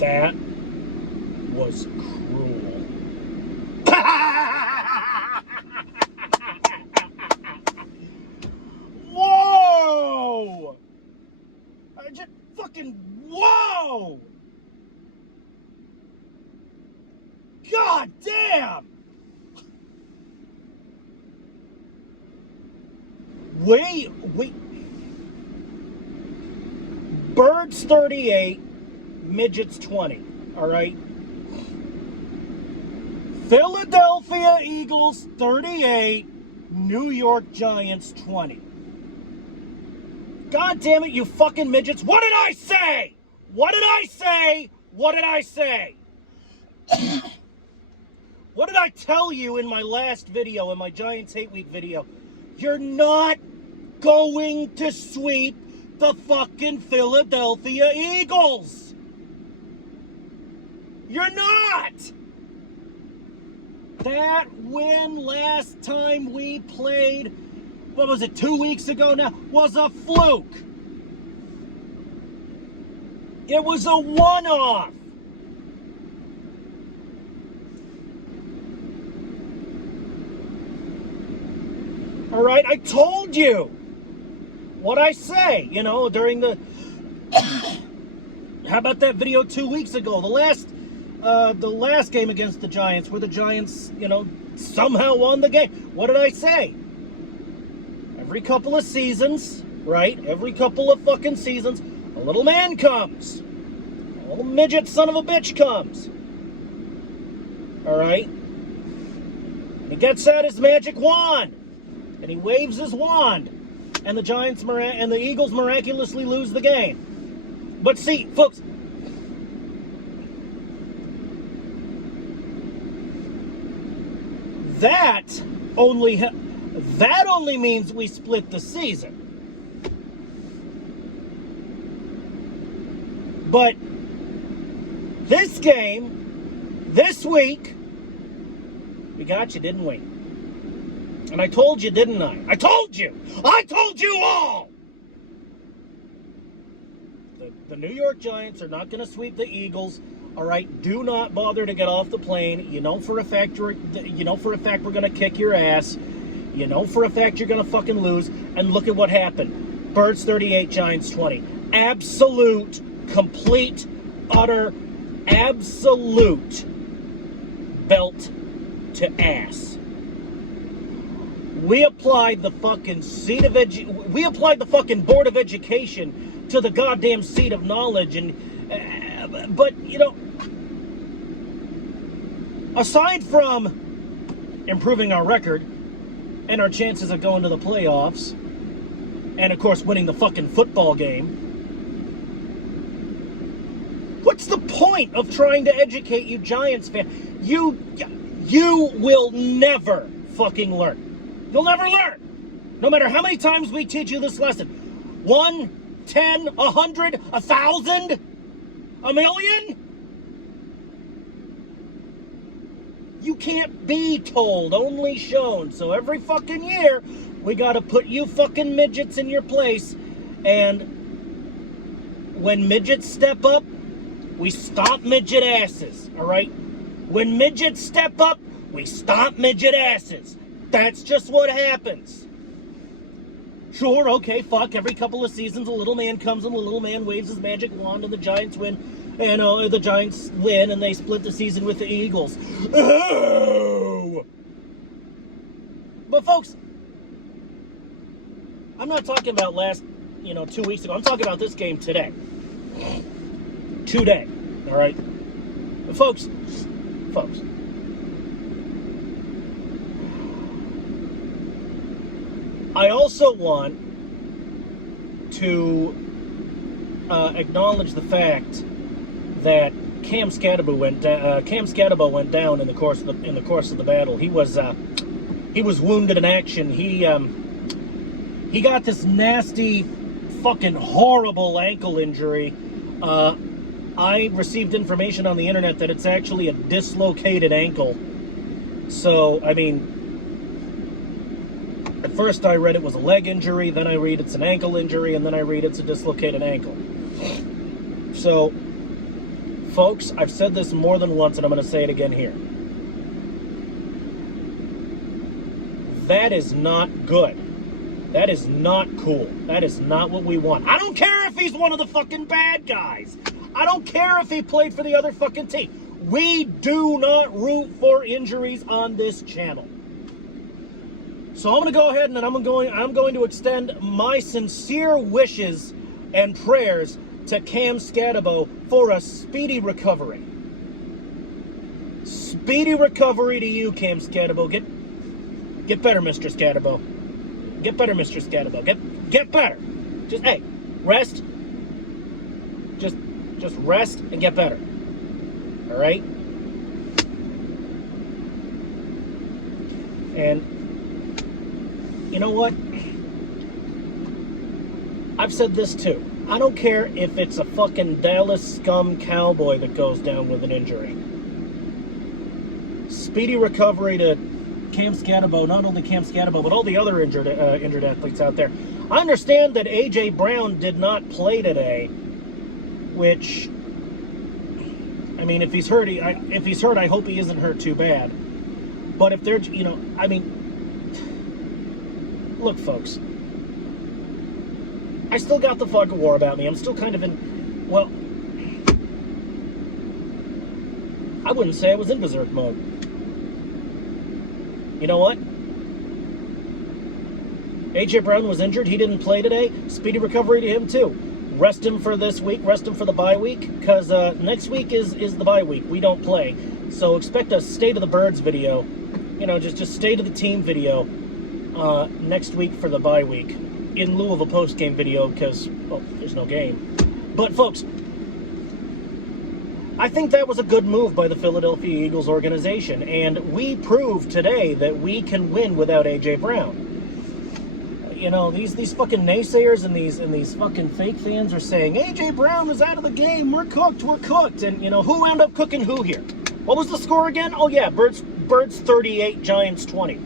That was cruel. Whoa! I just fucking whoa! God damn! Wait. Birds 38, Midgets 20. All right. Philadelphia Eagles 38, New York Giants 20. God damn it, you fucking midgets. What did I say? What did I say? What did I say? What did I tell you in my last video, in my Giants Hate Week video? You're not going to sweep the fucking Philadelphia Eagles. You're not. That win last time we played, what was it, 2 weeks ago now, was a fluke. It was a one-off. All right, I told you what I say, you know, during the... How about that video 2 weeks ago? The last game against the Giants, where the Giants, you know, somehow won the game. What did I say? Every couple of seasons, right? Every couple of fucking seasons, a little man comes. A little midget son of a bitch comes. All right? He gets out his magic wand. And he waves his wand, and the Eagles miraculously lose the game. But see, folks, that only means we split the season. But this game, this week, we got you, didn't we? And I told you, didn't I? I told you! I told you all! The New York Giants are not going to sweep the Eagles. All right, do not bother to get off the plane. You know for a fact we're going to kick your ass. You know for a fact you're going to fucking lose. And look at what happened. Birds 38, Giants 20. Absolute, complete, utter, absolute belt to ass. We applied the fucking we applied the fucking Board of Education to the goddamn seat of knowledge, and but you know, aside from improving our record and our chances of going to the playoffs, and of course winning the fucking football game, what's the point of trying to educate you Giants fans? You will never fucking learn. You'll never learn. No matter how many times we teach you this lesson. 1, 10, 100, 1,000, a million? You can't be told, only shown. So every fucking year, we gotta put you fucking midgets in your place. And when midgets step up, we stomp midget asses, all right? When midgets step up, we stomp midget asses. That's just what happens. Sure, okay, fuck, every couple of seasons a little man comes and the little man waves his magic wand and the Giants win. And the Giants win and they split the season with the Eagles. Oh! But folks, I'm not talking about 2 weeks ago. I'm talking about this game today. Today, all right? But folks, I also want to acknowledge the fact that Cam Scatterbo went down in the course of the battle. He was wounded in action. He got this nasty, fucking horrible ankle injury. I received information on the internet that it's actually a dislocated ankle. So, I mean, at first I read it was a leg injury, then I read it's an ankle injury, and then I read it's a dislocated ankle. So, Folks, I've said this more than once, and I'm going to say it again here. That is not good. That is not cool. That is not what we want. I don't care if he's one of the fucking bad guys. I don't care if he played for the other fucking team. We do not root for injuries on this channel. So I'm going to go ahead and I'm going to extend my sincere wishes and prayers to Cam Scatabo for a speedy recovery. Speedy recovery to you, Cam Scatabo. Get better, Mr. Scatabo. Get better, Mr. Scatabo. Get better. Just, hey, rest. Just rest and get better. All right? And you know what? I've said this too. I don't care if it's a fucking Dallas scum cowboy that goes down with an injury. Speedy recovery to Cam Scatabo, not only Cam Scatabo, but all the other injured athletes out there. I understand that A.J. Brown did not play today, which, I mean, if he's hurt, I hope he isn't hurt too bad. But if they're, you know, I mean, look, folks, I still got the fog of war about me. I'm still kind of in, well, I wouldn't say I was in berserk mode. You know what? A.J. Brown was injured. He didn't play today. Speedy recovery to him, too. Rest him for this week. Rest him for the bye week, because next week is the bye week. We don't play. So expect a State of the Birds video. You know, just State of the Team video next week for the bye week, in lieu of a post-game video, because, well, there's no game. But, folks, I think that was a good move by the Philadelphia Eagles organization, and we proved today that we can win without A.J. Brown. You know, these fucking naysayers and these fucking fake fans are saying, A.J. Brown was out of the game, we're cooked, and, you know, who wound up cooking who here? What was the score again? Oh, yeah, Birds 38, Giants 20.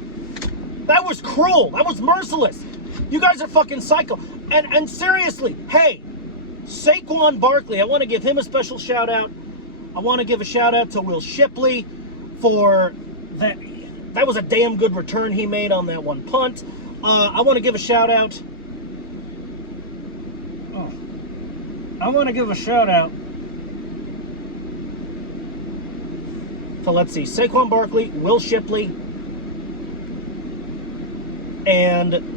That was cruel. That was merciless. You guys are fucking psycho. And seriously, hey, Saquon Barkley, I want to give him a special shout-out. I want to give a shout-out to Will Shipley for that. That was a damn good return he made on that one punt. I want to give a shout-out. I want to give a shout-out to, let's see, Saquon Barkley, Will Shipley, and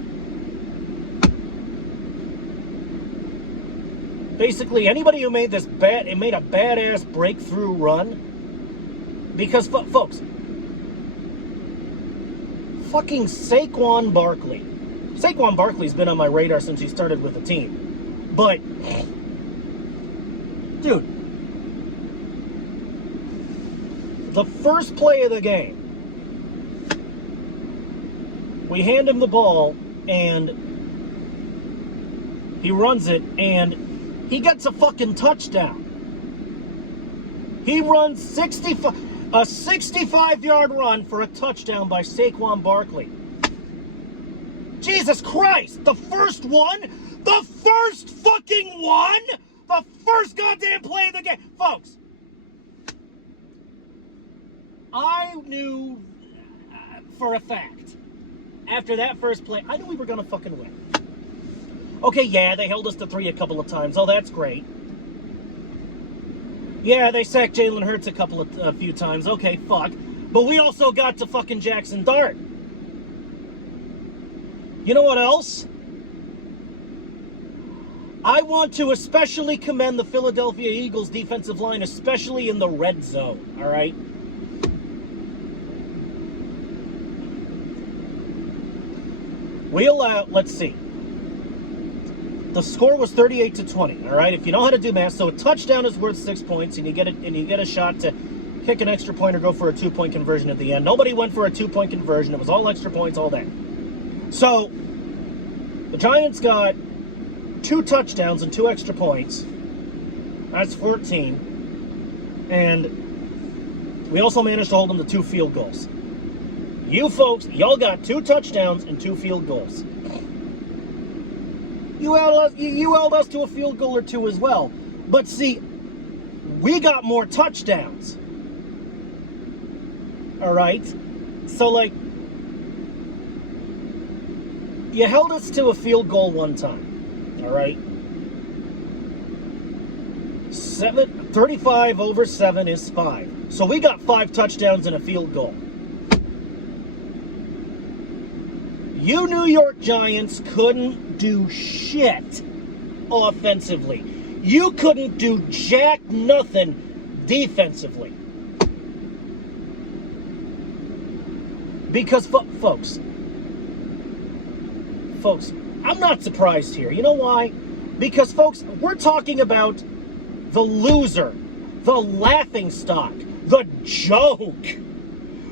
basically anybody who made a badass breakthrough run. Because, folks, fucking Saquon Barkley's been on my radar since he started with the team. But, dude, the first play of the game, we hand him the ball, and he runs it, and he gets a fucking touchdown. He runs a 65-yard run for a touchdown by Saquon Barkley. Jesus Christ! The first one? The first fucking one? The first goddamn play of the game. Folks, I knew for a fact, after that first play, I knew we were going to fucking win. Okay, yeah, they held us to 3 a couple of times. Oh, that's great. Yeah, they sacked Jalen Hurts a few times. Okay, fuck. But we also got to fucking Jackson Dart. You know what else? I want to especially commend the Philadelphia Eagles defensive line, especially in the red zone, all right? We allowed, let's see. The score was 38-20, all right? If you know how to do math, so a touchdown is worth 6 points, and you get a shot to kick an extra point or go for a 2-point conversion at the end. Nobody went for a 2-point conversion. It was all extra points, all that. So the Giants got 2 touchdowns and 2 extra points. That's 14. And we also managed to hold them to 2 field goals. You folks, y'all got 2 touchdowns and 2 field goals. You held us to a field goal or 2 as well. But see, we got more touchdowns. All right? So, like, you held us to a field goal one time. All right? 35 over 7 is 5. So we got 5 touchdowns and a field goal. You New York Giants couldn't do shit offensively. You couldn't do jack nothing defensively. Because, folks, I'm not surprised here. You know why? Because, folks, we're talking about the loser, the laughingstock, the joke,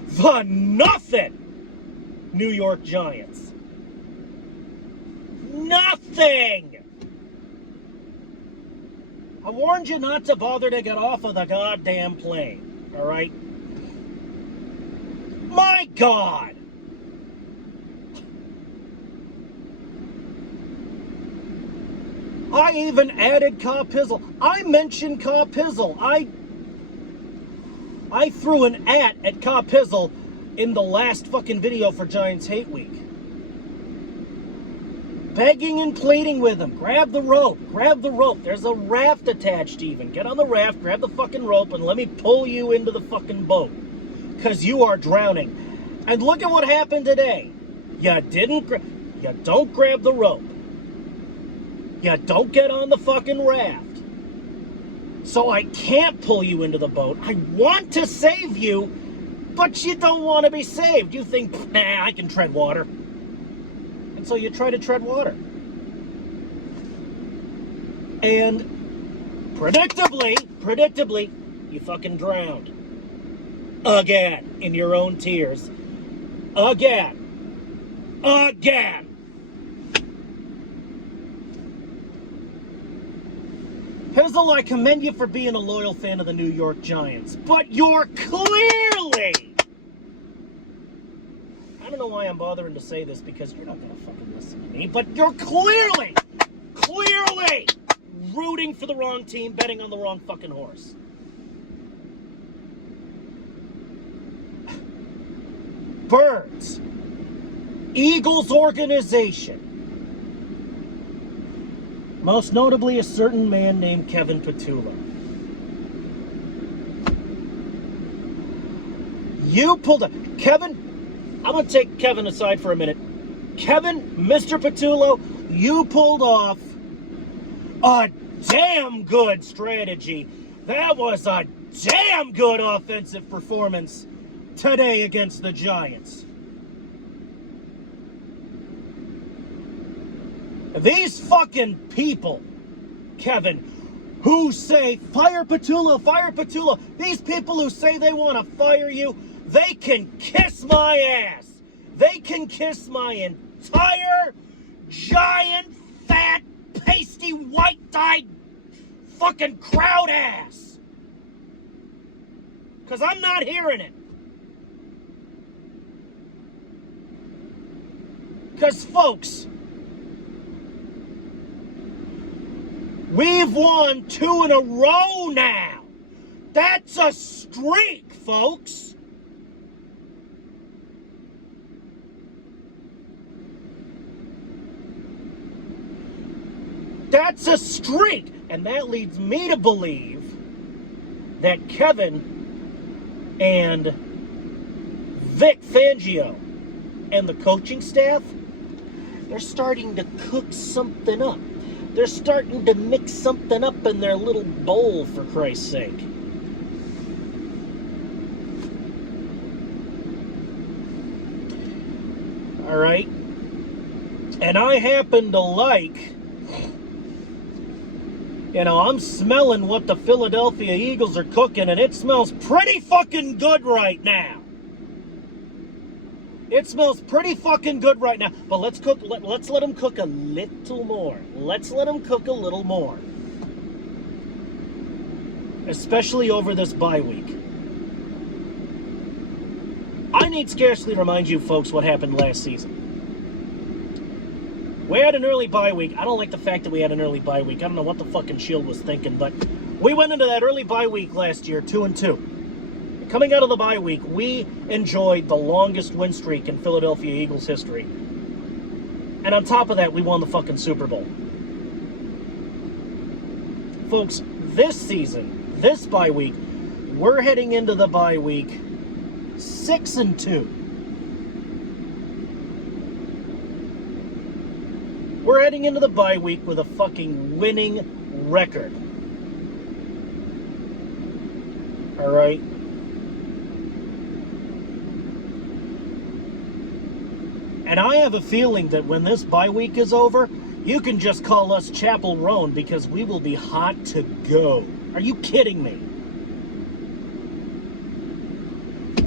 the nothing New York Giants. Nothing! I warned you not to bother to get off of the goddamn plane, all right? My God! I even added Carpizzle. I mentioned Carpizzle. I threw an at Carpizzle in the last fucking video for Giants Hate Week. Begging and pleading with him. Grab the rope. Grab the rope. There's a raft attached even. Get on the raft, grab the fucking rope, and let me pull you into the fucking boat. Because you are drowning. And look at what happened today. You don't grab the rope. You don't get on the fucking raft. So I can't pull you into the boat. I want to save you, but you don't want to be saved. You think, nah, I can tread water. And so you try to tread water. And predictably, you fucking drowned. Again, in your own tears. Again. Pizzle, I commend you for being a loyal fan of the New York Giants, but you're clearly... I don't know why I'm bothering to say this, because you're not going to fucking listen to me, but you're clearly rooting for the wrong team, betting on the wrong fucking horse. Birds. Eagles organization. Most notably, a certain man named Kevin Petullo. You pulled a... Kevin, I'm going to take Kevin aside for a minute. Kevin, Mr. Petullo, you pulled off a damn good strategy. That was a damn good offensive performance today against the Giants. These fucking people, Kevin, who say, fire Petullo, these people who say they want to fire you, they can kiss my ass. They can kiss my entire, giant, fat, pasty, white-dyed fucking crowd ass. Because I'm not hearing it. Because, folks, we've won 2 in a row now. That's a streak, folks. That's a streak. And that leads me to believe that Kevin and Vic Fangio and the coaching staff, they're starting to cook something up. They're starting to mix something up in their little bowl, for Christ's sake. All right? And I happen to like, I'm smelling what the Philadelphia Eagles are cooking, and it smells pretty fucking good right now. It smells pretty fucking good right now. But let's let them cook a little more. Let's let them cook a little more. Especially over this bye week. I need scarcely remind you folks what happened last season. We had an early bye week. I don't like the fact that we had an early bye week. I don't know what the fucking Shield was thinking, but We went into that early bye week last year, 2-2. Coming out of the bye week, we enjoyed the longest win streak in Philadelphia Eagles history. And on top of that, we won the fucking Super Bowl. Folks, this season, this bye week, we're heading into the bye week 6-2. We're heading into the bye week with a fucking winning record. All right? And I have a feeling that when this bye week is over, you can just call us Chapel Roan because we will be hot to go. Are you kidding me?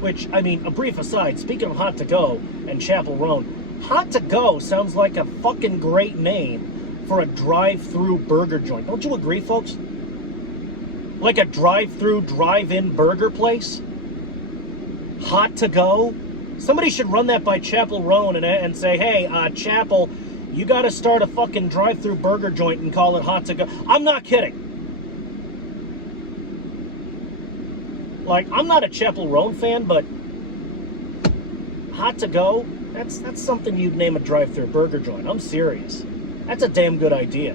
Which, I mean, a brief aside, speaking of hot to go and Chapel Roan, hot to go sounds like a fucking great name for a drive-through burger joint. Don't you agree, folks? Like a drive-through, drive-in burger place? Hot to go? Somebody should run that by Chapel Roan and say, hey, Chapel, you got to start a fucking drive-through burger joint and call it hot to go. I'm not kidding. Like, I'm not a Chapel Roan fan, but hot to go, that's something you'd name a drive-through burger joint. I'm serious. That's a damn good idea.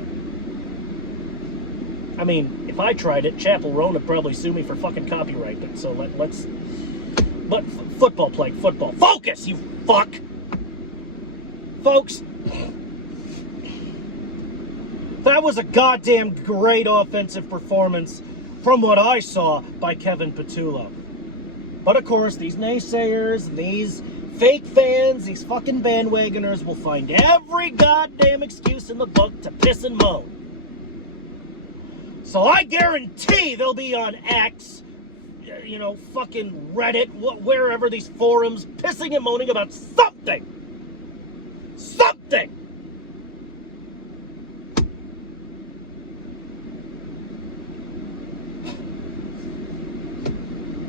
I mean, if I tried it, Chapel Roan would probably sue me for fucking copyright. But so let's. But football, Plague, football. Focus, you fuck! Folks, that was a goddamn great offensive performance from what I saw by Kevin Petullo. But of course, these naysayers, and these fake fans, these fucking bandwagoners will find every goddamn excuse in the book to piss and moan. So I guarantee they'll be on X, you know, fucking Reddit, wherever these forums, pissing and moaning about something. Something!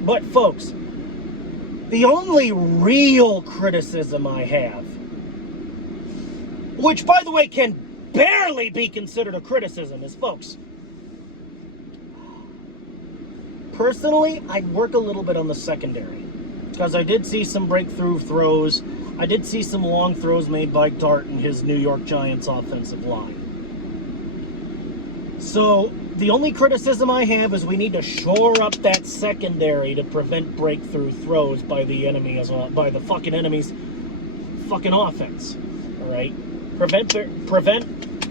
But folks, the only real criticism I have, which by the way can barely be considered a criticism, is, folks, personally, I'd work a little bit on the secondary, because I did see some breakthrough throws. I did see some long throws made by Dart and his New York Giants offensive line. So the only criticism I have is we need to shore up that secondary to prevent breakthrough throws by the enemy, by the fucking enemy's fucking offense. All right, prevent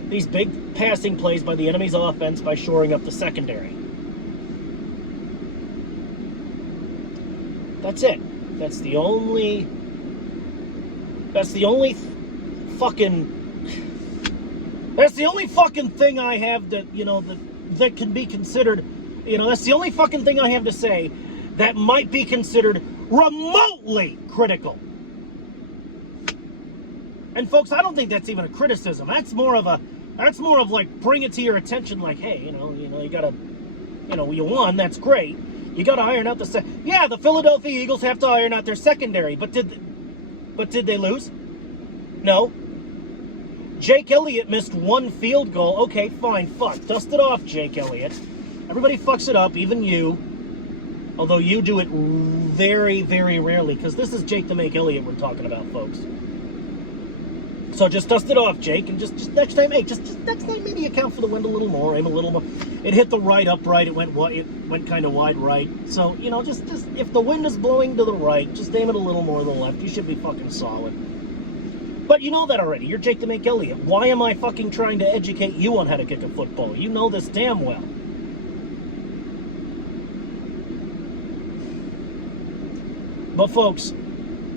these big passing plays by the enemy's offense by shoring up the secondary. That's it. That's the only fucking thing I have that, you know, that can be considered, you know, that's the only fucking thing I have to say that might be considered remotely critical. And folks, I don't think that's even a criticism. That's more of like bring it to your attention, like, hey, you know, you gotta, you know, you won, that's great. You got to iron out yeah, the Philadelphia Eagles have to iron out their secondary, but did they lose? No. Jake Elliott missed one field goal. Okay, fine, fuck. Dust it off, Jake Elliott. Everybody fucks it up, even you. Although you do it very, very rarely, because this is Jake the Make Elliott we're talking about, folks. So just dust it off, Jake, and just next time, hey, just next time maybe account for the wind a little more, aim a little more. It hit the right upright, it went kind of wide right. So, you know, just if the wind is blowing to the right, just aim it a little more to the left. You should be fucking solid. But you know that already. You're Jake the Make Elliott. Why am I fucking trying to educate you on how to kick a football? You know this damn well. But folks,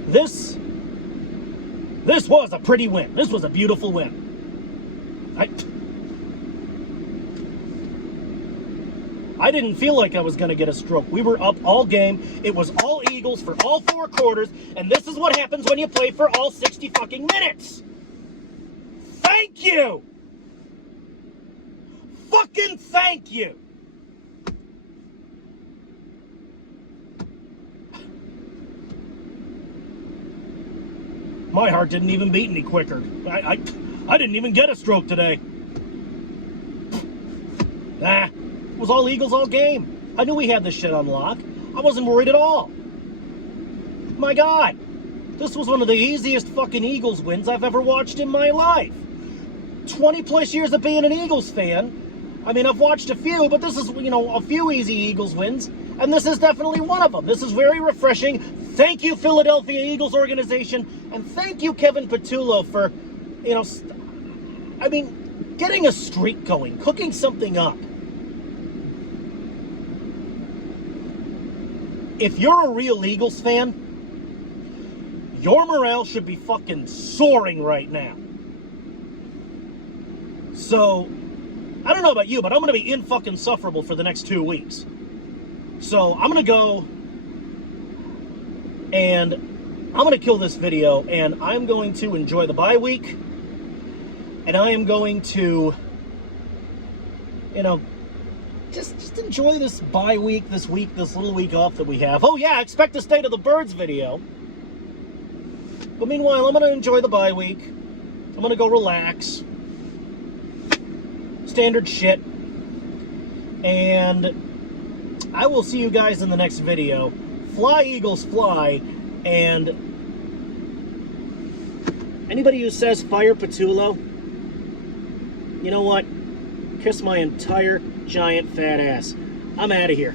this was a pretty win. This was a beautiful win. I didn't feel like I was going to get a stroke. We were up all game. It was all Eagles for all 4 quarters. And this is what happens when you play for all 60 fucking minutes. Thank you. Fucking thank you. My heart didn't even beat any quicker. I didn't even get a stroke today. It was all Eagles all game. I knew we had this shit on lock. I wasn't worried at all. My God. This was one of the easiest fucking Eagles wins I've ever watched in my life. 20 plus years of being an Eagles fan. I mean, I've watched a few, but this is, you know, a few easy Eagles wins. And this is definitely one of them. This is very refreshing. Thank you, Philadelphia Eagles organization. And thank you, Kevin Patullo, for, you know, I mean, getting a streak going, cooking something up. If you're a real Eagles fan, your morale should be fucking soaring right now. So, I don't know about you, but I'm going to be in-fucking-sufferable for the next 2 weeks. So, I'm going to go and I'm going to kill this video, and I'm going to enjoy the bye week, and I am going to, you know, just enjoy this bye week, this little week off that we have. Oh yeah, expect the State of the Birds video. But meanwhile, I'm going to enjoy the bye week. I'm going to go relax. Standard shit. And I will see you guys in the next video. Fly, Eagles, fly. And anybody who says fire Patullo, you know what? Kiss my entire giant fat ass. I'm out of here.